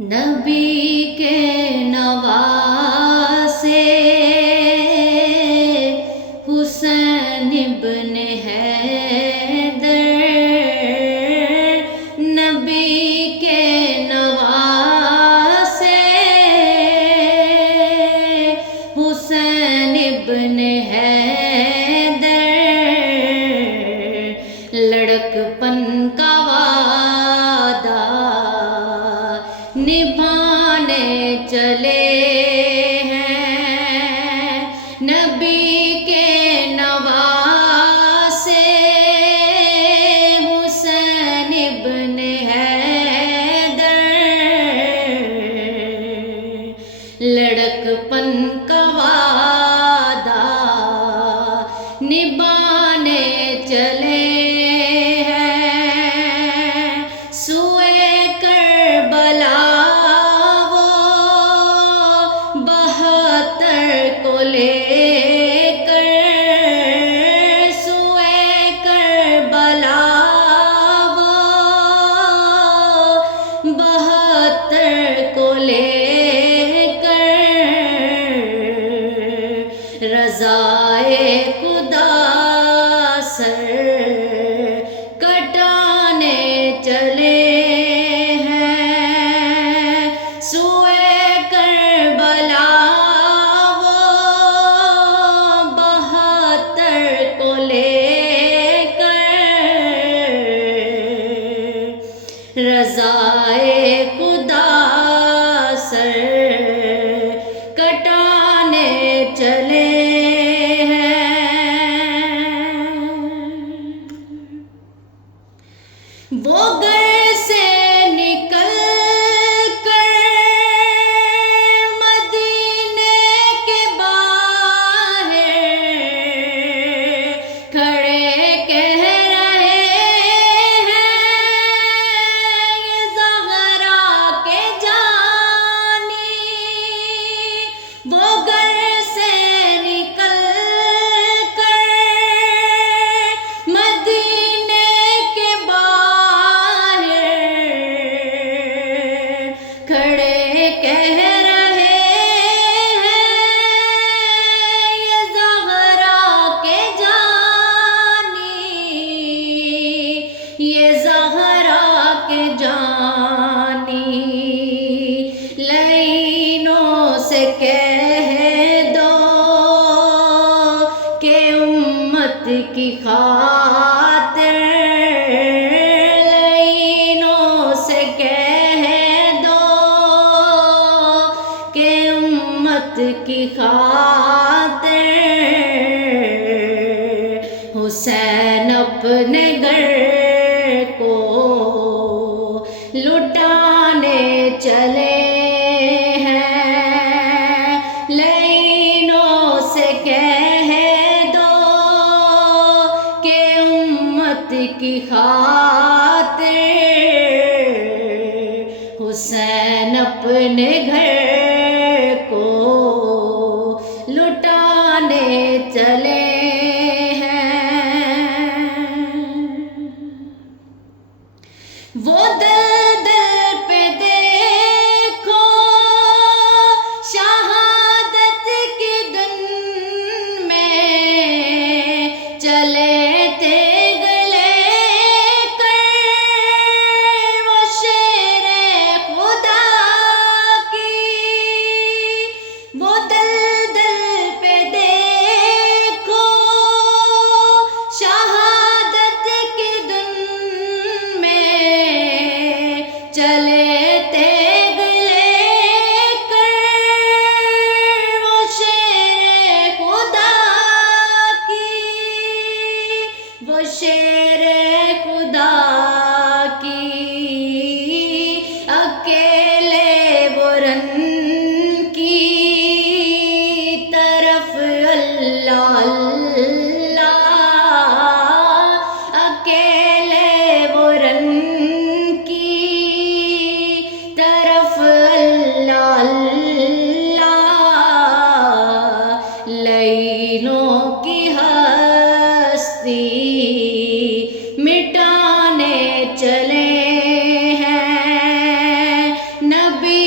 نبی کے نواسے حسین ابن حیدر، نبی کے نواسے حسین ابن حیدر، لڑکپن کا وعدہ نبھانے چلے ہیں، نبی کے نواسے حسین ابن حیدر، لڑکپن کا وعدہ نبھانے چلے رضائے خدا سر کٹانے چلے ہیں، سوئے کربلا وہ 72 کو لے کر، رضائے خدا سر کٹانے چلے وہ گھر سے نکل کر مدینے کے باہر کھڑے کہہ رہے ہیں، یہ زہرا کے جانی، وہ گھر سے نکل کر مدینے کے کھڑے کہہ رہے ہیں، یہ زہرا کے جانی، یہ زہرا کے جانی، لعینوں سے کہہ دو کہ امت کی خاطر، لعینوں سے کی خاطر حسین اپنے گھر کو لٹانے چلے ہیں، لعینوں سے کہہ دو کہ امت کی خاطر حسین اپنے گھر کو لٹانے چلے ہیں، وہ دل پہ دیکھو شہادت کی دن میں چلے تھے گلے کر، وہ شیر خدا کی، وہ دل پہ دیکھو شہادت کی دن میں چلے تھے گلے کر، وہ شیر خدا کی، وہ شیر خدا کی، اکیلے وہ رن کی طرف اللہ اللہ، اکیلے وہ رن کی طرف اللہ اللہ، لعینوں کی ہستی مٹانے چلے ہیں، نبی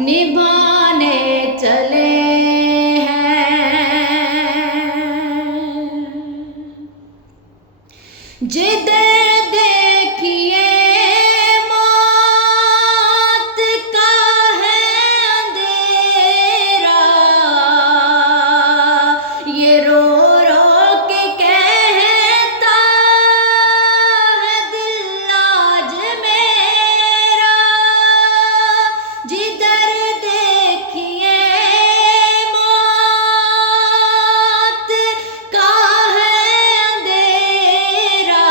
نبھانے چلے ہیں، جدھر دیکھیے موت کا ہے اندھیرا، یہ رو رو کے کہتا ہے دل آج میرا، جدھر دیکھیے موت کا ہے اندھیرا،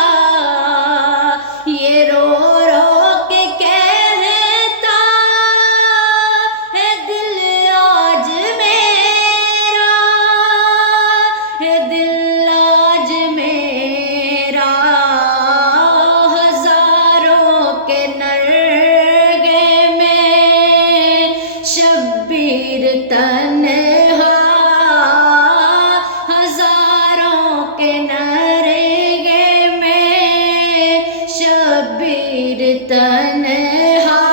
یہ رو رو کے کہتا ہے دل آج میرا، ہے دل آج میرا، ہزاروں کے نرگے میں شبیر تنہا، ہزاروں کے نرگے میں شبیر تنہا،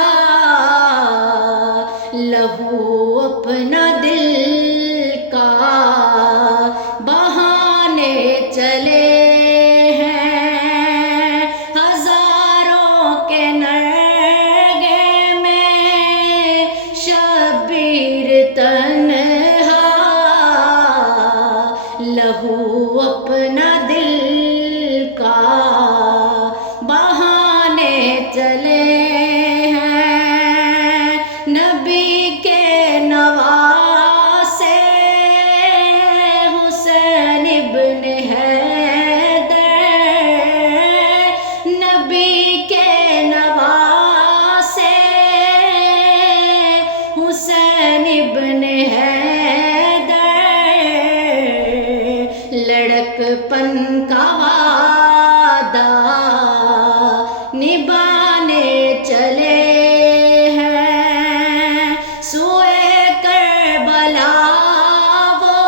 لہو اپنا دل کا بہانے چلے ہیں، ہزاروں کے نرگے میں شبیر تنہا، لہو اپنا دل کا بہانے چلے ہیں، نبی کے نواسے حسین ابن حیدر، نبی کے نواسے حسین ابن حیدر، لڑکپن کا وعدہ نبھانے چلے ہیں، سوئے کربلا وہ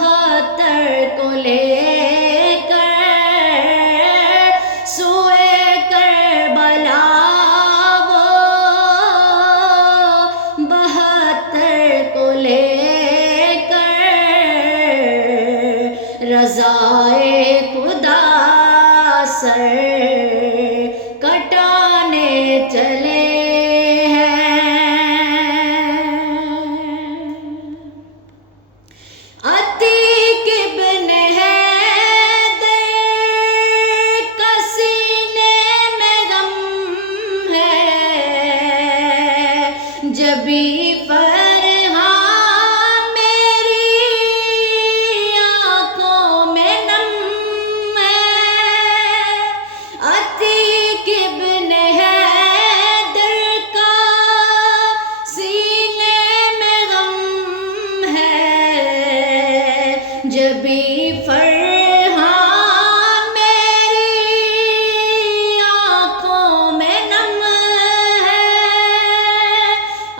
72 کو لے کر، سوئے کربلا وہ 72 کو لے کر، رضائے خدا سر کٹانے چلے ہیں، عتیق ابن حیدر کا سینے میں غم ہے، جبھی فرحان میری آنکھوں میں نم ہے، عتیق ابن حیدر کا سینے میں غم ہے، جبھی فرحان میری آنکھوں میں نم ہے،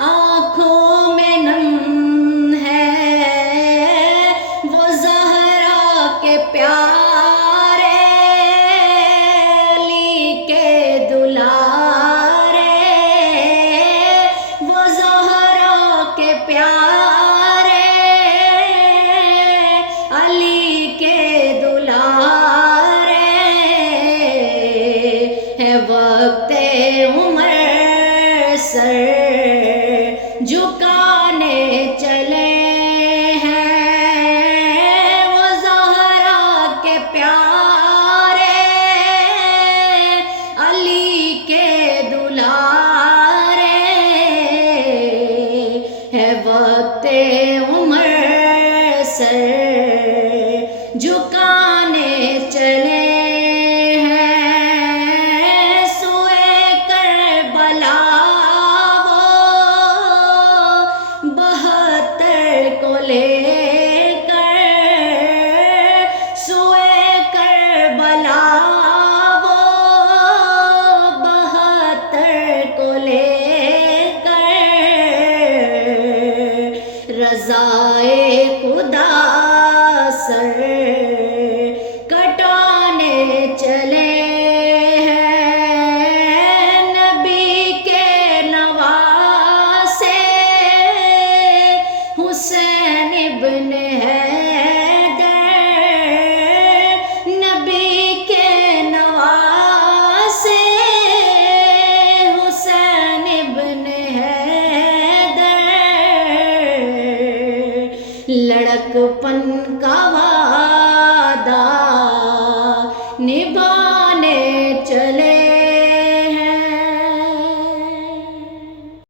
آنکھوں میں نم ہے، وہ زہرا کے پیارے علی کے دلارے، وہ زہرا کے پیارے علی کے دلارے، ہے وقت عمر سر جھکانے چلے ہیں، وہ زہرا کے پیارے علی کے دلارے، ہے وقت عمر سر جھکانے چلے ہیں، سوئے کربلا وہ لڑکپن کا